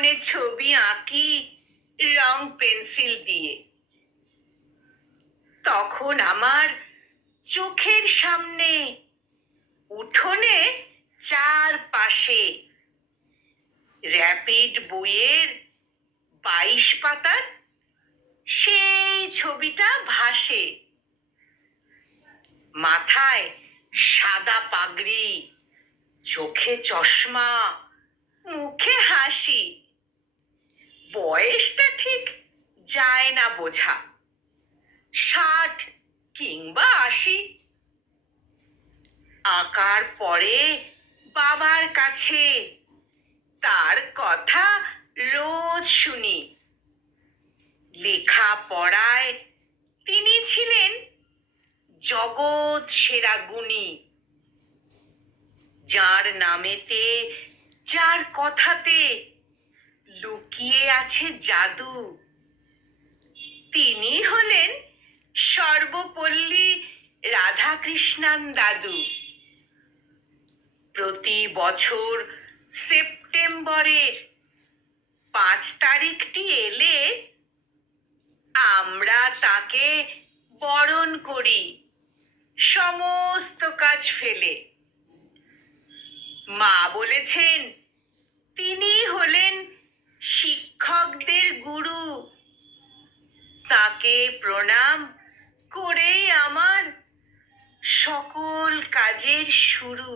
উঠোনে ছবি আঁকি রং পেন্সিল দিয়ে। তখন আমার চোখের সামনে উঠোনে চারপাশে র্যাপিড বইয়ের 22 পাতার সেই ছবিটা ভাসে। মাথায় সাদা পাগড়ি, চোখে চশমা, মুখে হাসি। বয়সটা ঠিক যায় না বোঝা, 60 কিংবা 80। আঁকার পরে বাবার কাছে তার কথা রোজ শুনি। লেখা পড়ায় তিনি ছিলেন জগৎ সেরা গুণী। যার নামেতে, যার কথাতে লুকিয়ে আছে জাদু, তিনি হলেন সর্বপল্লী রাধাকৃষ্ণান দাদু। প্রতি বছর সেপ্টেম্বরের 5 তারিখটি এলে আমরা তাকে বরণ করি সমস্ত কাজ ফেলে। মা বলেছেন তিনি হলেন শিক্ষকদের গুরু। তাকে প্রণাম করেই আমার সকল কাজের শুরু।